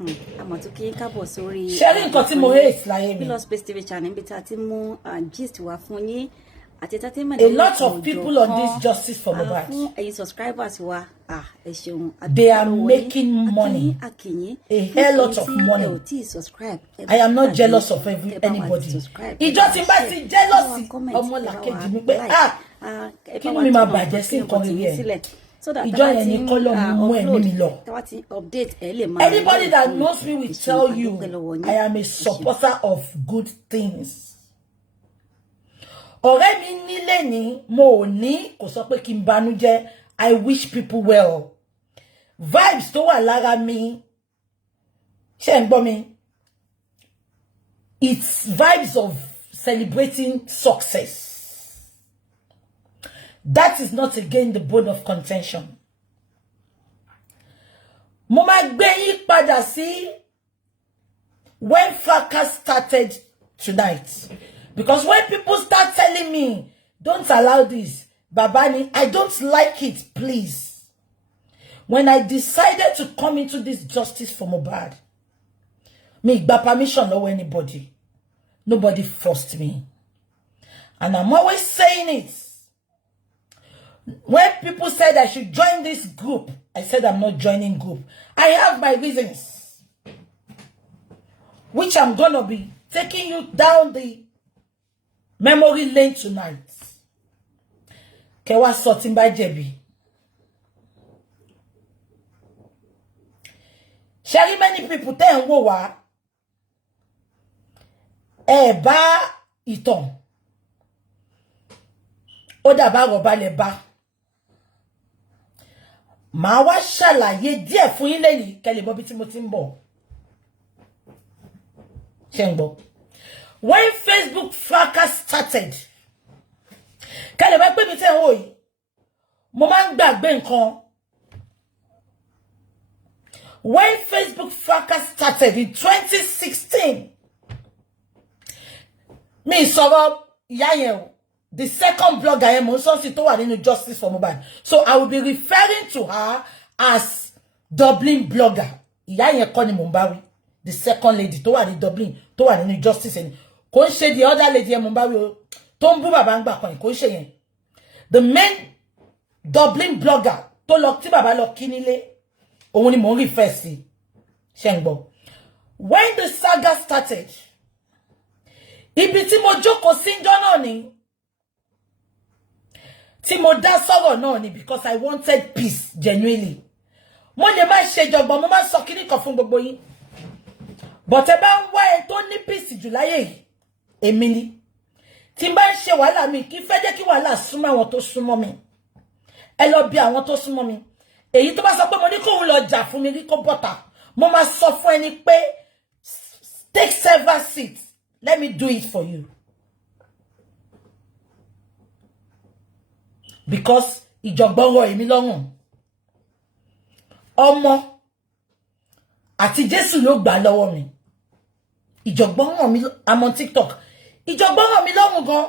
àmọ́ tó kí kábọ̀ sórí sharing nǹkan tí mo hate láyé mi. Pillow Space TV channel níbi tí a ti mú gist wá fún yín àti entertainment. A lot of people on this justice for Mohbad. Fún ẹ̀yin subscribers wa ẹ ṣeun. They are making money. A hell lot of money. I am not jealous of anybody. Ìjọ tí bá ti jealousy ọmọ làkejì mi pé kí ni mi máa bàjẹ́ sí nǹkan rere ẹ̀. Ìjọ yẹn ni kọ́lọ̀ mi mú ẹ̀mí mi lọ. Anybody that knows me will tell you I am a supporter of good things. Ọ̀rẹ́ mi nílé ní mo ní kò sọ pé kí n banújẹ́. I wish people well. Vibes tó wà lára mi. Ṣé ń gbọ́ mi? It's vibes of celebrating success. That is not again the bone of contention. Mo máa gbé yín padà sí when fracas started tonight. Because when people start telling me, don't allow this, Babani, I don't like it, please. When I decided to come into this justice for Mohbad, me gba permission or anybody. Nobody forced me. And I'm always saying it. When people said I should join this group, I said I'm not joining group. I have my reasons. Which I'm going to be taking you down the memory lane tonight. Kewa sorting by Jebi. Sherry, many people tell me wa ba iton. Oda ba roba le ba. Ma wa ṣàlàyé díẹ̀ fún yín lẹ́yìn kẹ́ lè mọ̀ bí tí mo ti ń bọ̀. Ṣé ń gbọ́. When Facebook fracas started, kẹ́ lè mọ̀ pé mi tẹ́ ń wò yìí, mo máa ń gbàgbé nǹkan. When Facebook fracas started in 2016, mi sọ̀rọ̀ ìyá yẹn o. The second blogger I am also in justice for Mohbad. So I will be referring to her as Dublin blogger. Iya yen kọ́ ni Mombawi. The second lady tó wà ní Dublin, tó wà nínú justice and kò ṣe the other lady yen Mombawi o. Tó ń bú bàbá ń gbà kan kò ṣe yẹn. The main Dublin blogger tó lọ tí bàbá lọ kí nílé. Òun ni mo refer sí. Ṣé ń gbọ́. When the saga started, ibi tí mo jókòó sí ńjọ́ náà ni tí mo dá sọ̀rọ̀ náà ni because I wanted peace genuinely. Mo lè má ṣe jọgbọ́n mo má sọ kíní kan fún gbogbo yín. But ẹ bá ń wá ẹ tó ní peace jù láyé yìí, èmi ni. Tí n bá ń ṣe wàhálà mi kí fẹ́ jẹ́ kí wàhálà súnmọ́ àwọn tó súnmọ́ mi. Ẹ lọ bí àwọn tó súnmọ́ mi. Èyí tó bá sọ pé mo ní kóun lọ jà fún mi rí kó bọ́ta. Mo máa sọ fún ẹni pé take several seats. Let me do it for you. Because ìjọ̀gbọ̀n rọ̀ èmi lọ́rùn. Ọmọ àti Jésù ló gbà lọ́wọ́ mi. Ìjọ̀gbọ̀n rọ̀ mi, I'm on TikTok. Ìjọ̀gbọ̀n rọ̀ mi lọ́rùn gan.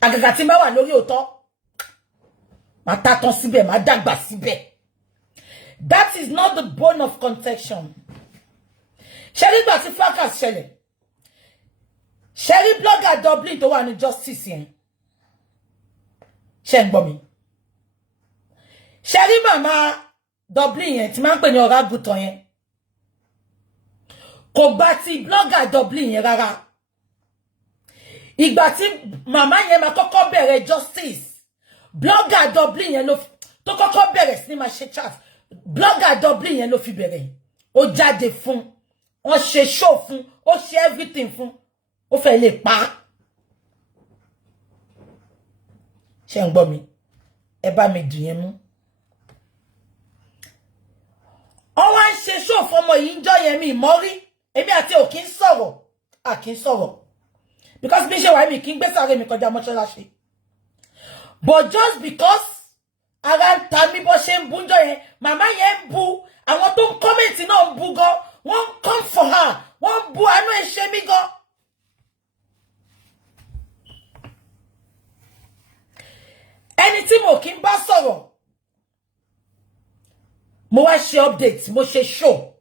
Àgàgà tí n bá wà lórí òótọ́. Màá tàtàn síbẹ̀, màá dàgbà síbẹ̀. That is not the bone of contention. Ṣé nígbà tí fracas ṣẹlẹ̀? Sherry blogger Dublin tó wà ní justice yẹn. Ṣé ń gbọ́ mi. Sherry mama Dublin yẹn tí máa ń pè ní Ọ̀rágùtàn yẹn. Kò gbà tí blogger Dublin yẹn rárá. Ìgbà tí mama yẹn máa kọ́kọ́ bẹ̀rẹ̀ justice. Blogger Dublin yẹn ló tó kọ́kọ́ bẹ̀rẹ̀ sí ní máa ṣe chat. Blogger Dublin yẹn ló fi bẹ̀rẹ̀. Ó jáde fún. Ó ṣe show fún. Ó ṣe everything fún. Ó fẹ́ lè pa. Ṣé ń gbọ́ mi? Ẹ bá mi dùn yẹn mú. Ó wá ń ṣe show fọmọ yìí ń jọ yẹn mi mọ́rí. Èmi àti ò kí ń sọ̀rọ̀. A kì í sọ̀rọ̀. Because bí ṣe wà mí kí ń gbé sáré mi kọjá mọ́ṣáláṣí. But just because ara ń ta mí bó ṣe ń bú ń jọ yẹn, màmá yẹn ń bú. Àwọn tó ń kọ́mẹ̀ntì náà ń bú gan. Wọ́n ń come for her. Wọ́n ń bú àánú ẹ̀ ṣe mí gan. Ẹni tí mo kí ń bá sọ̀rọ̀ mo wá ṣe update, mo ṣe show.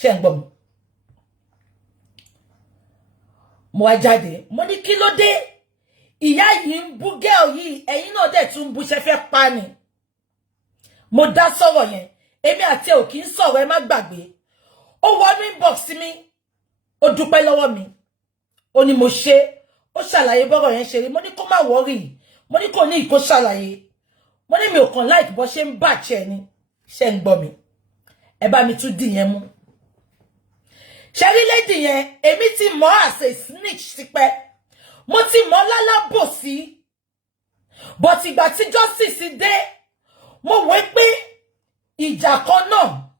Ṣé ń gbọ́ mi? Mo wá jáde, mo ní kí ló dé? Ìyá yìí ń bú girl yìí, ẹ̀yin náà dẹ̀ tún bú, ṣe fẹ́ pa ni. Mo dá sọ̀rọ̀ yẹn, èmi àti ò kì í sọ̀rọ̀, ẹ má gbàgbé. Ó wọnú inbox mi, ó dúpẹ́ lọ́wọ́ mi. Ó ní mo ṣe, ó ṣàlàyé bọ́rọ̀ yẹn ṣe rí. Mo ní kó má worry, mo ní kò ní ìkó ṣàlàyé. Mo ní mi ò kàn like bó ṣe ń bàjẹ́ ni. Ṣé ń gbọ́ mi? Ẹ bá mi tún dì yẹn mú. Ṣẹ́rí lady yẹn, èmi ti mọ̀ as a snitch tipẹ́. Mo ti mọ̀ lálábòsí. But ìgbà tí justice dé, mo wò pé ìjà kan náà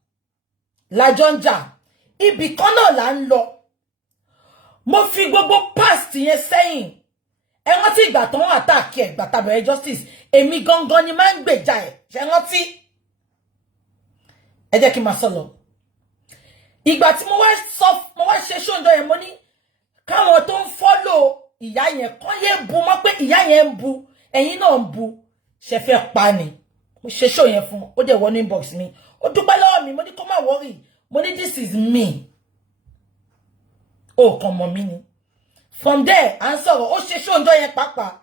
la jọ ń jà. Ibì kan náà là ń lọ. Mo fi gbogbo past yẹn sẹ́yìn. Ẹ rántí ìgbà tó ń attack ẹ̀, ìgbà tá bẹ̀rẹ̀ justice. Èmi gangan ni máa ń gbèjà ẹ̀. Ṣé rántí? Ẹ jẹ́ kí n máa sọ lọ. Ìgbà tí mo wá ṣe ṣóńdọ̀ yẹn, mo ní káwọn tó ń follow ìyá yẹn kàn yé bu mọ́ pé ìyá yẹn ń bu, ẹ̀yin náà ń bu, ṣe fẹ́ pa ni. Mo ṣe show yẹn fún, ó dẹ̀ wọnú inbox mi. Ó dúpẹ́ lọ́wọ́ mi, mo ní kó má worry. Mo ní this is me. Ó kàn mọ̀ mí ni. From there, à ń sọ̀rọ̀, ó ṣe ṣóńdọ̀ yẹn pàápàá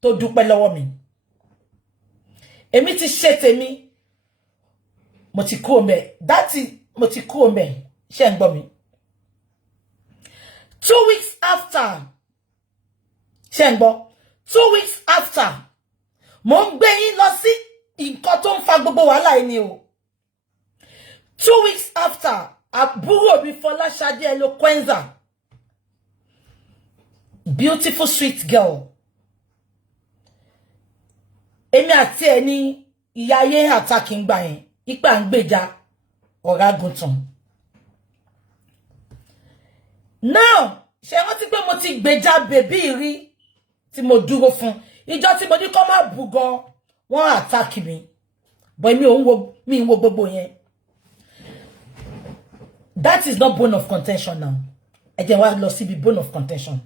tó dúpẹ́ lọ́wọ́ mi. Èmi ti ṣe tèmi. Mo ti kúrò ńbẹ̀. Mo ti kúrò ńbẹ̀. Ṣé ń gbọ́ mi? 2 weeks after. Ṣé ń gbọ́? 2 weeks after. Mo ń gbé yín lọ sí nǹkan tó ń fa gbogbo wàhálà yìí ni o. 2 weeks after, àbúrò mi Fọláṣadé Eloquenza. Beautiful sweet girl. Èmi àti ẹ̀ ní ìyá ayé attack ń gbà yẹn. Ipa ń gbèjà Ọ̀rágùntàn. Now, ṣé wọ́n ti pé mo ti gbèjà bèbí rí tí mo dúró fún. Ìjọ tí mo ní kó má bú gan, wọ́n attack mi. But mi ń wo gbogbo yẹn. That is not bone of contention now. Ẹ jẹ́ wá lọ síbi bone of contention.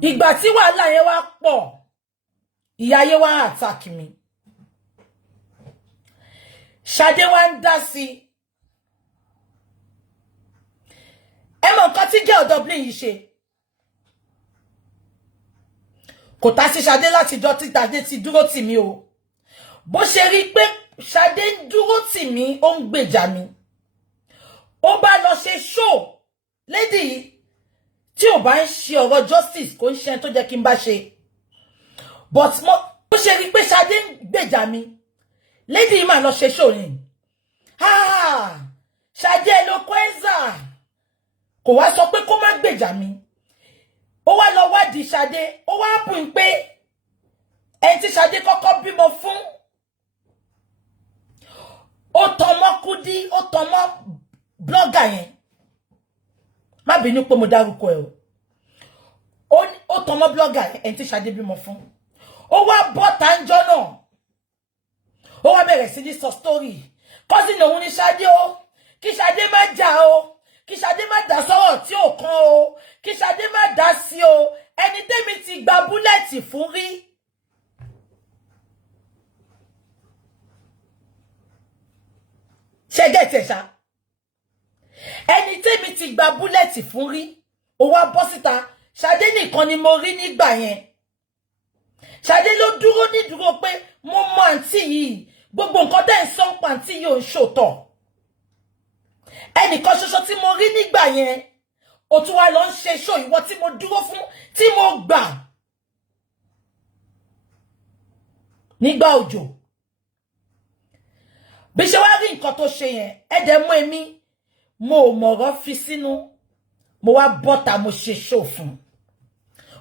Ìgbà tí wàhálà yẹn wá pọ̀, ìyá ayé wá attack mi. Ṣadé wá ń dá sí. Ẹ mọ̀ nǹkan tí girl Dublin yìí ṣe. Kò tá sí Ṣadé láti jọ tí Ṣadé ti dúró tì mí o. Bó ṣe rí pé Ṣadé ń dúró tì mí, ó ń gbèjà mi. Ó bá lọ ṣe show. Lady yìí, tí ò bá ń ṣe ọ̀rọ̀ justice, kò ń ṣe tó jẹ́ kí n bá ṣe. But bó ṣe rí pé Ṣadé ń gbèjà mi, lady yìí máa lọ ṣe show ni. Ṣadé Eloquenza kò wá sọ pé kó má gbèjà mi. Ó wá lọ wádìí Ṣadé, ó wá bù ń pé ẹni tí Ṣadé kọ́kọ́ bímọ fún. Ó tàn mọ́ Kudi, ó tàn mọ́ blogger yẹn. Má bínú pé mo dárúkọ ẹ o. Ó tàn mọ́ blogger yẹn, ẹni tí Ṣadé bímọ fún. Ó wá bọ́ tàǹjọ́ náà. Ó wá bẹ̀rẹ̀ sí ní sọ story. Cousin òun ni Ṣadé o. Kí Ṣadé má jà o. Kí Ṣadé má dá sọ́rọ̀ tí ò kàn o. Kí Ṣadé má dá sí o. Ẹni tẹ́mi ti gba búlẹ̀tì fún rí. Ṣé gẹ̀tẹ̀ ṣá? Ẹni tẹ́mi ti gba búlẹ̀tì fún rí. Ó wá bọ́ síta. Ṣadé nìkan ni mo rí nígbà yẹn. Ṣadé ló dúró ní dúró pé mo mọ àǹtí yìí. Gbogbo nǹkan tẹ́ ń sọ ń pa àǹtí yìí ò ń ṣòótọ́. Ẹnìkan ṣoṣo tí mo rí nígbà yẹn, ó tún wá lọ ń ṣe show ìwọ tí mo dúró fún, tí mo gbà. Nígbà òjò. Bí ṣe wá rí nǹkan tó ṣe yẹn, ẹ dẹ̀ mú èmi, mo ò mọ̀rọ̀ fi sínú. Mo wá bọ́ta, mo ṣe show fún.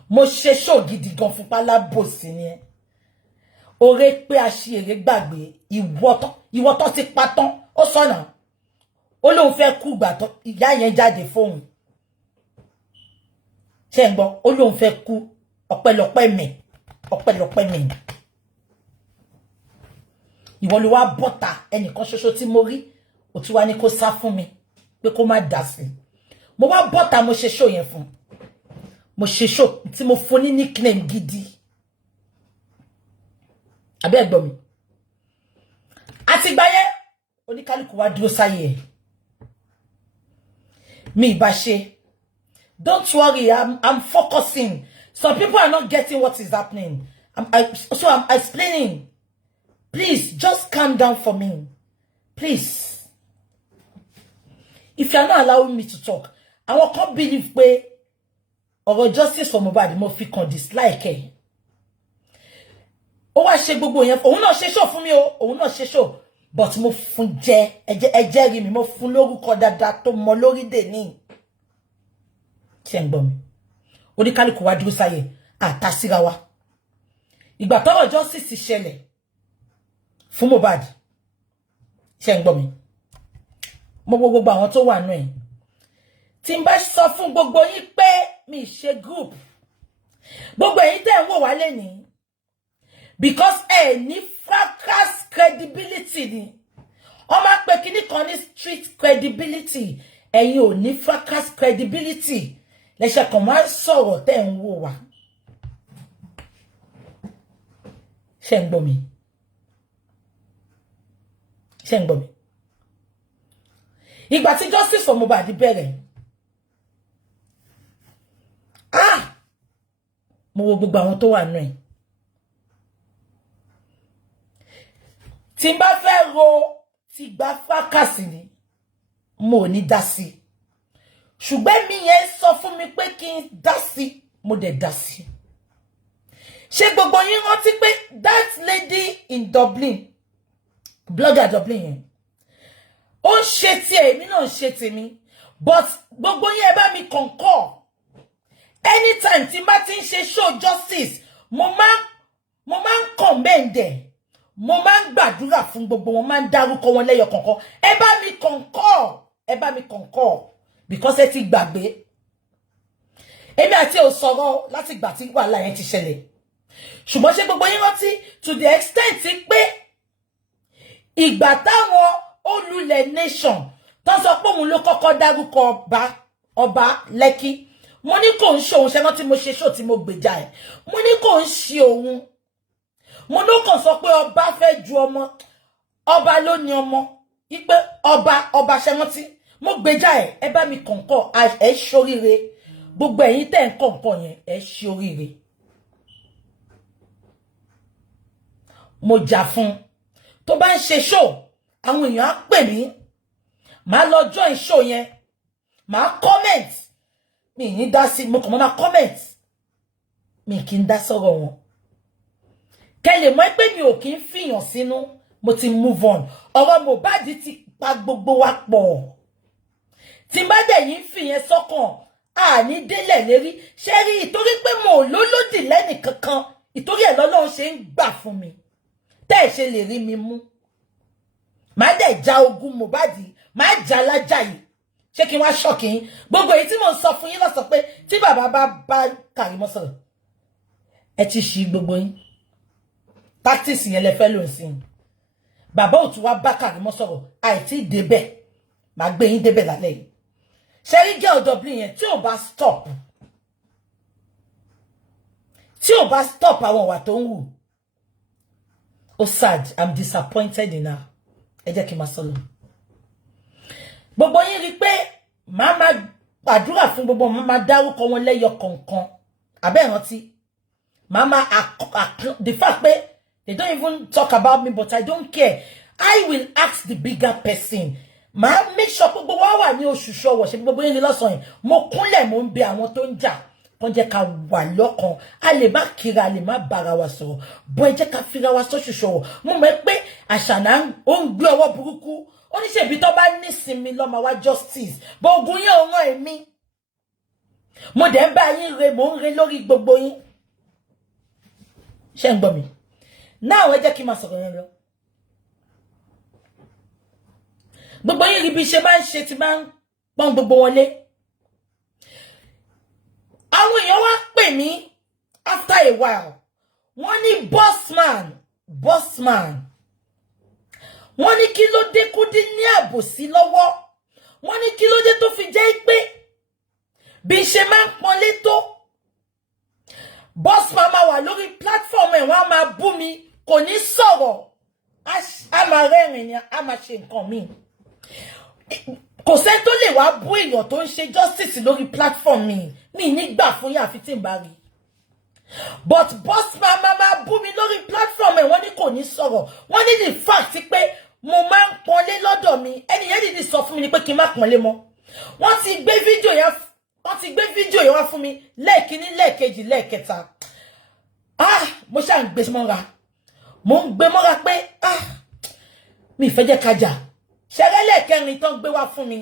Mo ṣe show gidi gan fún pálábòsí ni ẹ. Ore pé aṣièrè gbàgbé, ìwọ tó ti pa tán, ó sọ̀nà. Ó lóun fẹ́ kú gbà tó ìyá yẹn jáde fóun. Ṣé ń gbọ́? Ó lóun fẹ́ kú, ọpẹ́lọpẹ́ mi. Ìwọ ló wá bọ́ta, ẹnìkan ṣoṣo tí mo rí, ó tún wá ní kó sá fún mi, pé kó má dá sí. Mo wá bọ́ta, mo ṣe show yẹn fún. Mo ṣe show tí mo fún ní nickname gidi. àbí ẹ gbọ́ mi àti ìgbà yẹn oníkálùkù wá dúró sáyé ẹ̀ mi bá ṣe. Don't worry, I'm focusing. Some people are not getting what is happening. So I'm explaining. Please, just calm down for me. Please. If you're not allowing me to talk, I won't believe pé ọ̀rọ̀ justice for Mohbad mo fi kan dislike ẹ̀. Ó wá ṣe gbogbo yẹn. Òun náà ṣe show fún mi o. Òun náà ṣe show. But mo fún jẹ ẹjẹ́ rí mi mo fún lórúkọ dáadáa tó mọ lórí dè ní. Ṣé ń gbọ́ mi. Oníkálùkù wá dúró sáyé àtàsíra wa. Ìgbà tọ́rọ̀ justice ṣẹlẹ̀ fún Mohbad. Ṣé ń gbọ́ mi. Mo gbogbo àwọn tó wà nú ẹ̀. Tí n bá sọ fún gbogbo yín pé mi ṣe group. Gbogbo yín tẹ́ ń wò wá lẹ́ni. Because ní fracas credibility ni. Ó máa pè kíní kan ní street credibility. Ẹ̀yin ò ní fracas credibility. Lẹ́ṣẹ̀ kan máa sọ̀rọ̀ tẹ́ ń wò wá. Ṣé ń gbọ́ mi? Ṣé ń gbọ́ mi? Ìgbà tí justice for Mohbad bẹ̀rẹ̀. Mo wo gbogbo àwọn tó wà nú ẹ̀. Tí n bá fẹ́ ro ti gba fracas ni, mo ní dá sí. Ṣùgbọ́n mi yẹn sọ fún mi pé kí n dá sí, mo dẹ̀ dá sí. Ṣé gbogbo yín rántí pé that lady in Dublin, blogger Dublin yẹn, ó ń ṣe tiẹ̀, èmi náà ń ṣe tèmi, but gbogbo yín ẹ bá mi concur. Anytime tí n bá ti ń ṣe show justice, mo máa ń commend ẹ̀. Mo máa ń gbàdúrà fún gbogbo wọn, máa ń dárúkọ wọn lẹ́yọ kọ̀ọ̀kan. Ẹ bá mi concur. Ẹ bá mi concur. Because ẹ ti gbàgbé. Èmi àti ò sọ̀rọ̀ láti ìgbà tí wàhálà yẹn ti ṣẹlẹ̀. Ṣùgbọ́n ṣé gbogbo yín rántí to the extent pé ìgbà táwọn olùlẹ̀ nation tó sọ pé òun ló kọ́kọ́ dárúkọ ọba Lẹ́kì. Mo ní kò ń ṣe òun, ṣe rántí mo ṣe show tí mo gbèjà ẹ̀. Mo ní kò ń ṣe òun. Mo ló kàn sọ pé ọba fẹ́ ju ọmọ. Ọba ló ní ọmọ. Ipe ọba ṣe rántí. Mo gbèjà ẹ bá mi concur, ẹ ṣoríire. Gbogbo ẹ̀yin tẹ́ ń concur yẹn, ẹ ṣoríire. Mo jà fún. Tó bá ń ṣe show, àwọn èèyàn á pè mí. Màá lọ join show yẹn. Màá comment. Mi ní dá sí, mo kàn máa comment. Mi kì í dá sọ̀rọ̀ wọn. Kẹ́lẹ̀ mọ̀ pé mi ò kì í fìyàn sínú, mo ti move on. Ọ̀rọ̀ Mohbad ti pa gbogbo wa pọ̀. Tí bá dẹ̀ yín fìyẹn sọ́kàn, ní délẹ̀ lérí. Ṣé rí ìtorí pé mo lólódì lẹ́nì kankan, ìtorí ẹ̀ lọ́lọ́run ṣe ń gbà fún mi. Tẹ́ ẹ̀ ṣe lè rí mi mú. Màá dẹ̀ ja ogun Mohbad, màá ja lájà yìí. Ṣé kí n wá ṣọ́ọ̀kì yín? Gbogbo èyí tí mo ń sọ fún yín lọ́sọ̀ pé tí bàbá bá Karimo sọ̀rọ̀, ẹ ti ṣí gbogbo yín. Tactics yẹn lẹ fẹ́ lò sí. Bàbá ò tún wá bá Karimo sọ̀rọ̀, àìtí débẹ̀. Màá gbé yín débẹ̀ lálẹ́ yìí. Ṣé rí girl Dublin yẹn tí ò bá stop. Tí ò bá stop àwọn ìwà tó ń wù. Oh sad, I'm disappointed in her. Ẹ jẹ́ kí n máa sọ lọ. Gbogbo yín rí pé màá máa gbàdúrà fún gbogbo wọn, máa dárúkọ wọn lẹ́yọ kọ̀ọ̀kan. Àbẹ́ ìrántí. Màá máa the fact pé they don't even talk about me, but I don't care. I will ask the bigger person. Màá make sure pé gbogbo wa wà ní oṣù ṣọwọ̀, ṣe gbogbo yín rí lọ́sàn yìí. Mo kúnlẹ̀ mo ń bẹ àwọn tó ń jà. Kàn jẹ́ ká wà lọ́kàn. A lè má kíra, a lè má bára wa sọ̀rọ̀. Bọ́ ẹ jẹ́ ká fira wa sóṣù ṣọwọ̀. Mo mọ̀ pé Àṣànà ó ń gbé ọwọ́ burúkú. Ó ní ṣebí tó bá nísinmi ló máa wá justice. Bó ogun yẹn ò rán èmi. Mo dẹ̀ ń bá yín re, mo ń re lórí gbogbo yín. Ṣé ń gbọ́ mi? Now ẹ jẹ́ kí n máa sọ̀rọ̀ yẹn lọ. Gbogbo yín rí bí ṣe máa ń ṣe ti máa ń pọ́n gbogbo wọn lé. Àwọn èèyàn wá pè mí after a while. Wọ́n ní bossman. Wọ́n ní kí ló dé kó dín ní àbòsí lọ́wọ́. Wọ́n ní kí ló dé tó fi jẹ́ pé bí ṣe máa ń pọ́nlé tó. Bossman máa wà lórí platform ẹ̀, wọ́n á máa bú mi. kò ní sọ̀rọ̀ a máa rẹ́rìn ni a máa ṣe nǹkan míì kò sẹ́ni tó lè wá bú èèyàn tó ń ṣe justice lórí platform mi nígbà fún yín àfi tí n bá rí but boss mama bú mi lórí platform ẹ̀ wọ́n ní kò ní sọ̀rọ̀ wọ́n ní the fact pé mo máa ń pọ́nlé lọ́dọ̀ mi ẹni yẹn dìde sọ fún mi ni pé kí n má pọ́nlé mọ́ wọ́n ti gbé fídíò yẹn wá fún mi lẹ́ẹ̀kínní lẹ́ẹ̀kejì lẹ́ẹ̀kẹta mo ṣáà ń gbé mọ́ra mo ń gbé mọ́ra pé mi fẹ́ jẹ́ kájà ṣẹlẹ̀ lẹ́ẹ̀kẹrin tó ń gbé wá fún mi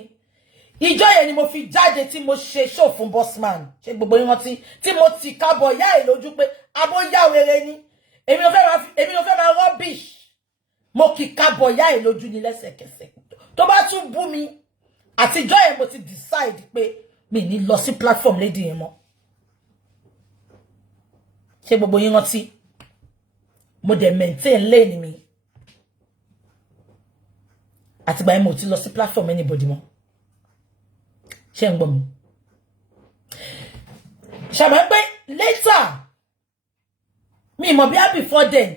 ìjọ yẹn ni mo fi jáde tí mo ṣe show fún Bossman ṣe gbogbo yín rántí tí mo ti kábọ̀ yá ẹ̀ lójú pé abóyá wèrè ni èmi ló fẹ́ máa rubbish mo kì kábọ̀ yá ẹ̀ lójú ní lẹ́sẹ̀kẹsẹ̀ tó bá tún bú mi àtijọ́ yẹn mo ti decide pé mi ní lọ sí platform lady yẹn mọ́ ṣe gbogbo yín rántí mo dẹ̀ maintain lane mi àtìgbà yẹn mo ti lọ sí platform anybody mọ́ ṣé ń gbọ́ mi ṣàmọ́ pé later mi mọ̀ bí i before then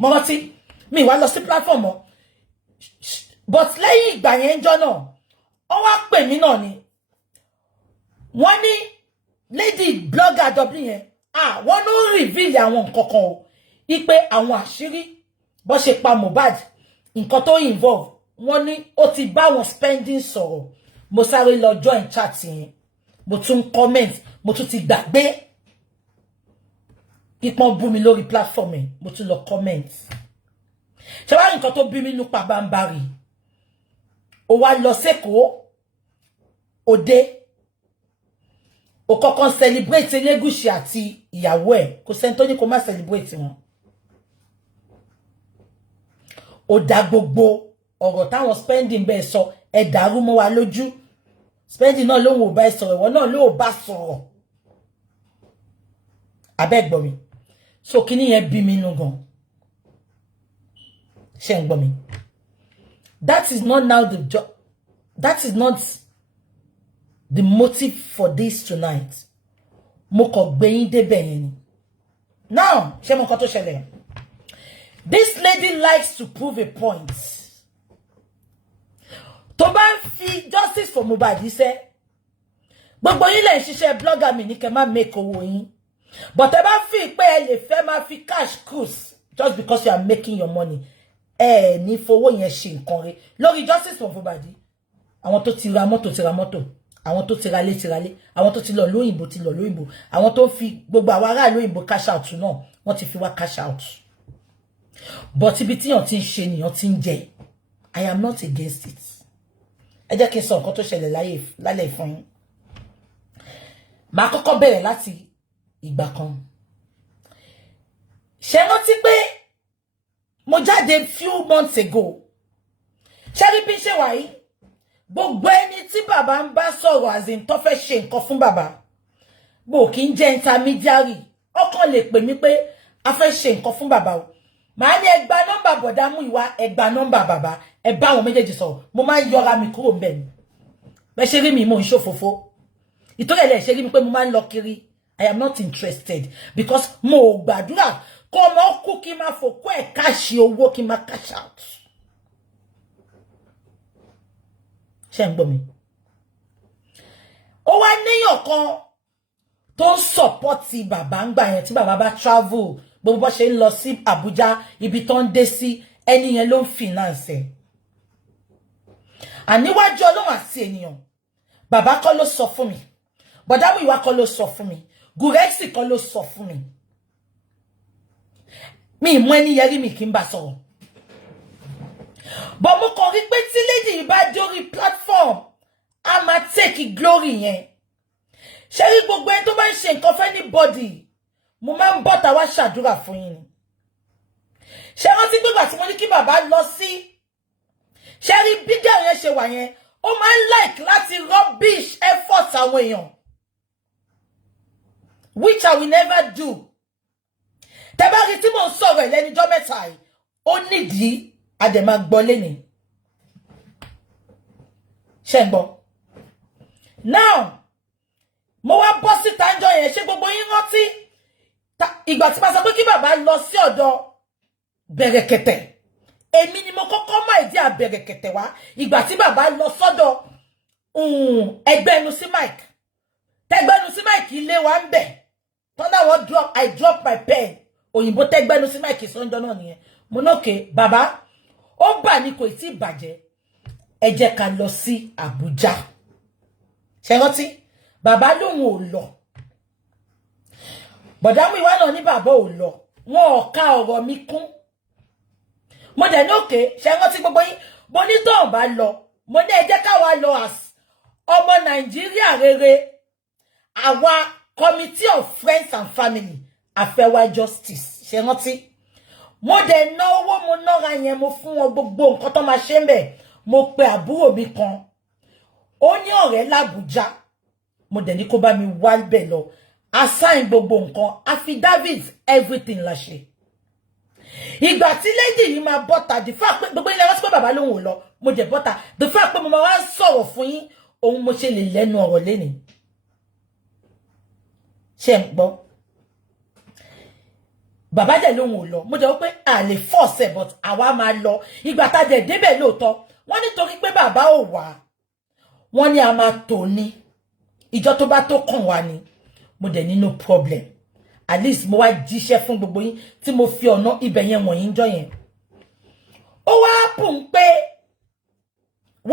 mo rántí mi wá lọ sí platform mọ́ but lẹ́yìn ìgbà yẹn jọ náà wọ́n wá pè mí náà ni wọ́n ní lady blogger Dublin yẹn wọ́n ló reveal àwọn nǹkan kan o ipe àwọn àṣírí bó ṣe pa Mohbad nǹkan tó involve wọ́n ní ó ti bá wọn spending sọ̀rọ̀ mo sáré lọ join chat yẹn mo tún comment mo tún ti gbàgbé ipon bú mi lórí platform yẹn mo tún lọ comment ṣé wá nǹkan tó bí mi nú pa bambari ó wá lọ seko òde ó kọ́kọ́ celebrate Elegushi àti ìyàwó ẹ̀ kò sẹ́ni tó ní kó má celebrate wọn ó dá gbogbo ọ̀rọ̀ táwọn spending bẹ́ẹ̀ sọ ẹ dàrú mọ́ wa lójú spending náà ló ń wò bá ẹ sọ̀rọ̀ ìwọ náà ló bá sọ̀rọ̀ abẹ́ gbọ́ mi so kíní yẹn bí mi nú gan ṣé ń gbọ́ mi that is not now the job that is not the motive for this tonight mo kàn gbé yín débẹ̀ yẹn ni now ṣé mo nǹkan tó ṣẹlẹ̀ this lady likes to prove a point tó bá ń fi justice for Mohbad ṣe gbogbo yín lè ṣiṣẹ́ blogger mi ní kẹ́ má make owó yín but ẹ bá fi pé ẹ lè fẹ́ máa fi cash cruise just because you are making your money ní fowó yẹn ṣe nǹkan rẹ̀ lórí justice for Mohbad àwọn tó ti ra mọ́tò àwọn tó ti ra lé àwọn tó ti lọ lóyìnbó àwọn tó fi gbogbo àwọn ará lóyìnbó cash out náà wọ́n ti fi wá cash out but ibi tí yàn ti ń ṣe nìyàn ti ń jẹ I am not against it ẹ jẹ́ kí n sọ nǹkan tó ṣẹlẹ̀ lálẹ́ fún yín màá kọ́kọ́ bẹ̀rẹ̀ láti ìgbà kan ṣé rántí pé mo jáde few months ago ṣé rí bí ṣe wà yìí gbogbo ẹni tí bàbá ń bá sọ̀rọ̀ àzìn tó fẹ́ ṣe nǹkan fún bàbá bò kí ń jẹ́ intermediary ọkàn lè pè mí pé a fẹ́ ṣe nǹkan fún bàbá o màá ní ẹ gba nọ́mbà bọ̀dá mú ìwà ẹ gba nọ́mbà bàbá ẹ bá àwọn méjèèjì sọ̀rọ̀ mo máa ń yọra mi kúrò ńbẹ̀ ni bẹ́ẹ̀ ṣe rí mi mo ń ṣòfófó ìtọ́lẹ̀ lẹ̀ ṣe rí mi pé mo máa ń lọ kiri I am not interested because mo gbàdúrà kó ọmọ kú kí n máa fòkó ẹ̀ káàṣì owó kí n máa cash out ṣé ń gbọ́ mi ó wá níyàn kan tó ń sọ̀pọ́tì bàbá ń gbà yẹn tí bàbá bá travel gbogbo bó ṣe ń lọ sí Abuja ibi tó ń dé sí ẹni yẹn ló ń finance ẹ̀ àníwájú Ọlọ́run àti ènìyàn bàbá kọ́ ló sọ fún mi bọ̀dámù ìwà kọ́ ló sọ fún mi Gurexy kọ́ ló sọ fún mi mi mú ẹni yẹrí mi kí n bá sọ̀rọ̀ but mo kàn rí pé tí lady yìí bá dórí platform a máa take glory yẹn ṣé rí gbogbo ẹni tó bá ń ṣe nǹkan fẹ́ anybody mo máa ń bọ́ta wá ṣàdúrà fún yín ni ṣé rántí gbígbà tí mo ní kí bàbá lọ sí ṣé rí bídíò yẹn ṣe wà yẹn ó máa ń like láti rubbish effort àwọn èèyàn which I will never do tẹ́ bá rí tí mo ń sọ̀rọ̀ lẹ́nijọ́ mẹ́ta yìí ó nídìí àdèmà gbọ́ lẹ́ni ṣé ń gbọ́ now mo wá bọ́ síta ńjọ́ yẹn ṣé gbogbo yín rántí ìgbà tí ma sọ pé kí bàbá lọ sí ọ̀dọ̀ Bẹ̀rẹ̀kẹ̀tẹ̀ èmi ni mo kọ́kọ́ mọ̀ ìdí Bẹ̀rẹ̀kẹ̀tẹ̀ wá ìgbà tí bàbá lọ sọ́dọ̀ Ẹgbẹ́nusí Mike tẹ́gbẹ́nusí Mike ilé wa ń bẹ̀ tọ́nà wọ́n I drop my pen òyìnbó tẹ́gbẹ́nusí Mike sọ́njọ́ náà nìyẹn mo nókè bàbá ó bà ní kò tí ì bàjẹ́ ẹ jẹ́ ká lọ sí Àbújá ṣé rántí bàbá lóhun ò lọ bọ̀dámù ìwá náà ní bàbá ò lọ wọn ò ká ọ̀rọ̀ mi kún mo dẹ̀ ní òkè ṣé rántí gbogbo yín mo ní tó ń bá lọ mo ní ẹ jẹ́ ká wá lọ as ọmọ Nàìjíríà rere àwa committee of friends and family àfẹ́wá justice ṣé rántí mo dẹ̀ ná owó mo nára yẹn mo fún wọn gbogbo nǹkan tó máa ṣe ń bẹ̀ mo pe àbúrò mi kan ó ní ọ̀rẹ́ l'Àbújá mo dẹ̀ ní kó bá mi wá bẹ̀ lọ assign gbogbo nǹkan affidavit everything la ṣe ìgbà tí lady yìí máa bọ́ta the fact pé gbogbo ilé ọ̀sẹ̀ pé bàbá lòun ò lọ mo jẹ̀ bọ́ta the fact pé mo máa wá sọ̀rọ̀ fún yín òun mo ṣe lè lẹ́nu ọ̀rọ̀ lénìí ṣé ń gbọ́ bàbá dẹ̀ lòun ò lọ mo jẹ́ pé a lè force but àwa máa lọ ìgbà tá dẹ̀ débẹ̀ lóòótọ́ wọ́n nítorí pé bàbá ò wá wọ́n ní a máa tò ní ìjọ tó bá tó kàn wá ni mo dẹ̀ ní no problem at least mo wá jíṣẹ́ fún gbogbo yín tí mo fi ọ̀nà ibẹ̀ yẹn wọ̀nyí ń jọ yẹn ó wá pùn pé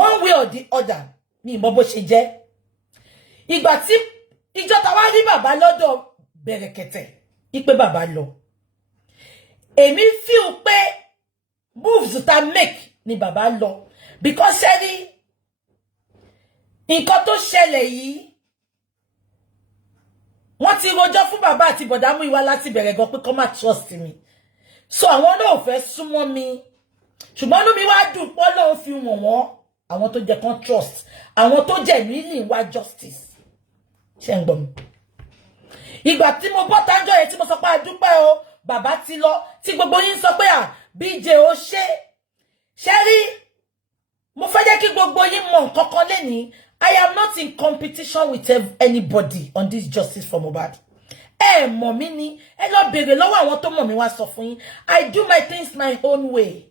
one way or the other mi mọ̀ bó ṣe jẹ́ ìgbà tí ìjọ tá wá rí bàbá lọ́dọ̀ Bẹ̀rẹ̀kẹ̀tẹ̀ ipe bàbá lọ èmi feel pé moves ta make ni bàbá lọ because ṣẹ́rí nǹkan tó ṣẹlẹ̀ yìí wọ́n ti rojọ́ fún bàbá àti bọ̀dámú ìwá láti bẹ̀rẹ̀ gan pé kó má trust mi so àwọn náà fẹ́ súnmọ́ mi ṣùgbọ́n inú mi wá dùn pé Ọlọ́run fi wọ̀n wọ́n àwọn tó jẹ́ kan trust àwọn tó jẹ́ really wá justice ṣé ń gbọ́ mi ìgbà tí mo bọ́ tánjọ́ yẹn tí mo sọ pé a dúpẹ́ o bàbá ti lọ tí gbogbo yín sọ pé BJ ó ṣe rí mo fẹ́ jẹ́ kí gbogbo yín mọ̀ nǹkan kan lẹ́nìí I am not in competition with anybody on this justice for Mohbad. Mọ̀ mí ni, ẹ lọ bèrè lọ́wọ́ àwọn tó mọ̀ mí wá sọ fún yín. I do my things my own way.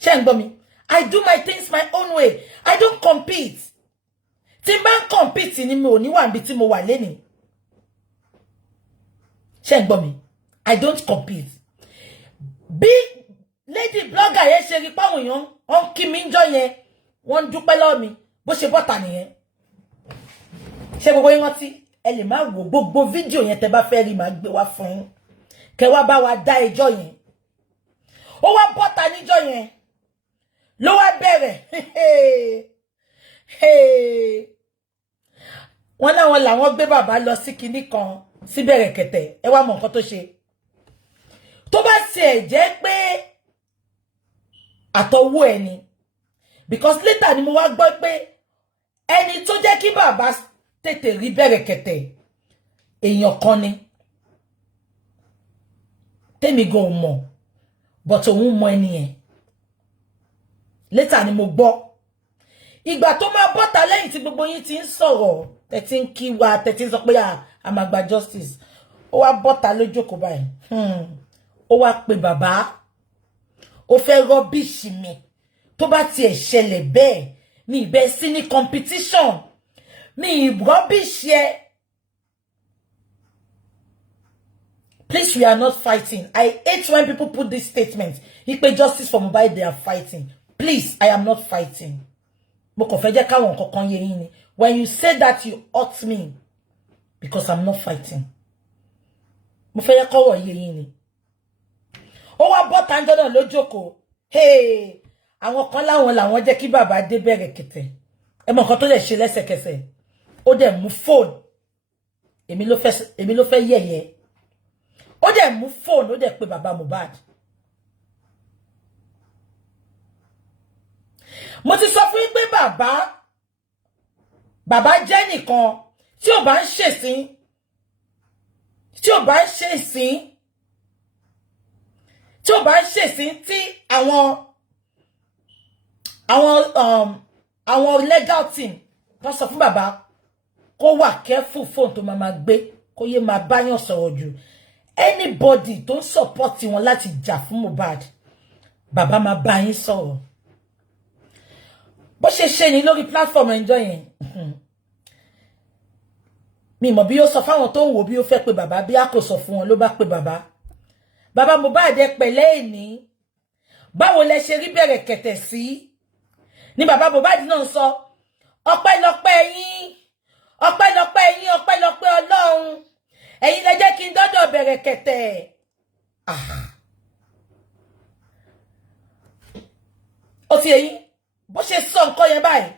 Ṣé ń gbọ́ mi? I do my things my own way. I don't compete. Tí n bá ń compete ni mi ò ní wà níbi tí mo wà lénìí. Ṣé ń gbọ́ mi? I don't compete. Bí lady blogger yẹn ṣe rí páwọn èèyàn on kí mi ń jọ yẹn wọ́n dúpẹ́ lọ́wọ́ mi bó ṣe bọ́ta nìyẹn ṣé gbogbo yín rántí ẹ lè má wo gbogbo fídíò yẹn tẹ́ bá fẹ́ rí máa gbé wá fún yín kẹ́ wá bá wa dá ẹjọ́ yẹn ó wá bọ́ta níjọ́ yẹn ló wá bẹ̀rẹ̀ wọ́n láwọn làwọn gbé bàbá lọ sí kinní kan sí Bẹ̀rẹ̀kẹ̀tẹ̀ ẹ wá mọ̀ nǹkan tó ṣe tó bá ṣe jẹ́ pé àtọwọ́ ẹni because later ni mo wá gbọ́ pé ẹni tó jẹ́ kí bàbá tètè rí Bẹ̀rẹ̀kẹ̀tẹ̀ èèyàn kan ni tèmi gan mọ̀ but òun mọ̀ ẹni yẹn later ni mo gbọ́ ìgbà tó máa bọ́ta lẹ́yìn tí gbogbo yín ti ń sọ̀rọ̀ tẹ́tí ń kí wa tẹ́tí ń sọ pé a máa gba justice ó wá bọ́ta lójókòó báyìí ó wá pe bàbá ó fẹ́ rọ́bìṣì mi tó bá tiẹ̀ ṣẹlẹ̀ bẹ́ẹ̀ mi ìbẹ́ sí ní competition mi rọ́bìṣì ẹ. Please, we are not fighting. I hate when people put this statement. Ipe justice for Mohbad, they are fighting. Please, I am not fighting. Mo kàn fẹ́ jẹ́ káwọn kankan yé yín ni. When you say that, you hurt me because I'm not fighting. Mo fẹ́ jẹ́ kọ́wọ́ yé yín ni. Ó wá bọ́ tanjọ́ náà lójókòó. Hey, àwọn kan láwọn jẹ́ kí bàbá dé Bẹ̀rẹ̀kẹ̀tẹ̀. Ẹ mọ̀ nǹkan tó lè ṣe lẹ́sẹ̀kẹsẹ̀. Ó dẹ̀ mú phone. Èmi ló fẹ́ yẹ̀yẹ́. Ó dẹ̀ mú phone, ó dẹ̀ pè bàbá Mohbad. Mo ti sọ fún yín pé bàbá jẹ́ nìkan tí ò bá ń ṣèsìn tí àwọn legal team tó sọ fún bàbá kó wà careful phone tó máa gbé kó yé máa báyàn sọ̀rọ̀ jù. Anybody tó ń support wọn láti jà fún Mohbad, bàbá máa bá yín sọ̀rọ̀. Bó ṣe ní lórí platform ẹjọ́ yẹn. Mi mọ̀ bí ó sọ fáwọn tó ń wò bí ó fẹ́ pé bàbá, bí a kò sọ fún wọn ló bá pé bàbá. Bàbá Mohbad ẹ pẹ̀lẹ́ ẹni. Báwo lẹ ṣe rí bẹ̀rẹ̀ kẹ̀tẹ̀ sí? Ni bàbá Mohbad náà sọ, ọpẹ́lọpẹ́ yín, ọpẹ́lọpẹ́ yín, ọpẹ́lọpẹ́ Ọlọ́run. Ẹ̀yin lẹ jẹ́ kí n dọ́dọ̀ bẹ̀rẹ̀ kẹ̀tẹ̀. Ó ti ẹ̀yin, bó ṣe sọ nǹkan yẹn báyìí,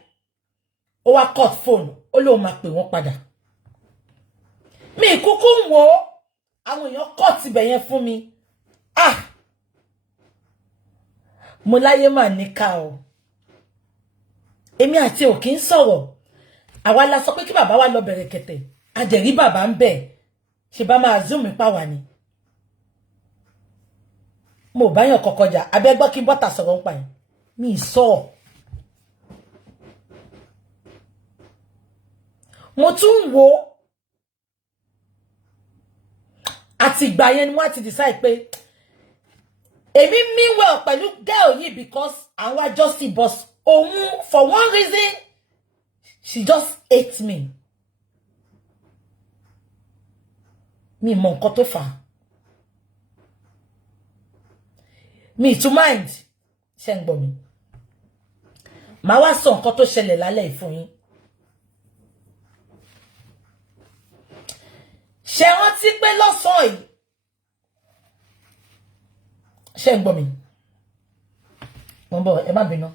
ó wá cut phone, ó lóun máa pè wọ́n padà. Mi kúkú ń wò àwọn èèyàn cut ibẹ̀ yẹn fún mi. Mo láyé mà níkà o. Èmi àti ò kí ń sọ̀rọ̀. Àwa la sọ pé kí bàbá wa lọ bẹ̀rẹ̀ kẹ̀tẹ̀. A dẹ̀ rí bàbá ń bẹ̀. Ṣé bá máa zoom pa wà ni? Mo bá yàn kọkọjà, abẹ́gbọ́ kí n bọ́ta sọ̀rọ̀ ń pa yẹn. Mi sọ. Mo tún ń wo. Àti ìgbà yẹn ni wọ́n ti decide pé èmi mean well pẹ̀lú girl yìí because àwọn wá justice boss òun for one reason she just hates me. Mi mọ nǹkan tó fà á. Mi to mind ṣé ń gbọ́ mi. Màá wá sọ nǹkan tó ṣẹlẹ̀ lálẹ́ ìfún yín. Ṣé rántí pé lọ́sàn yìí? Ṣé ń gbọ́ mi? Mo ń bọ̀, ẹ má bínú.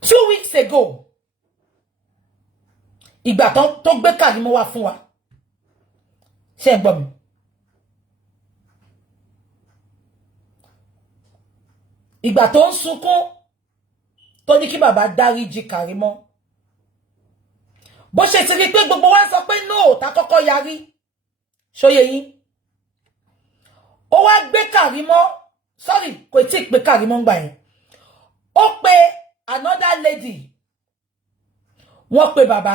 2 weeks ago, ìgbà tó gbé Karimo wá fún wa. Ṣé ń gbọ́ mi? Ìgbà tó ń sunkún tó ní kí bàbá dáríjì Karimo. Bó ṣe ti rí pé gbogbo wa sọ pé no, ta kọ́kọ́ yarí. Ṣóyé yín. Ó wá gbé Karimo, sorry, kò tí pé Karimo ngbà yẹn. Ó pè another lady. Wọ́n pè bàbá.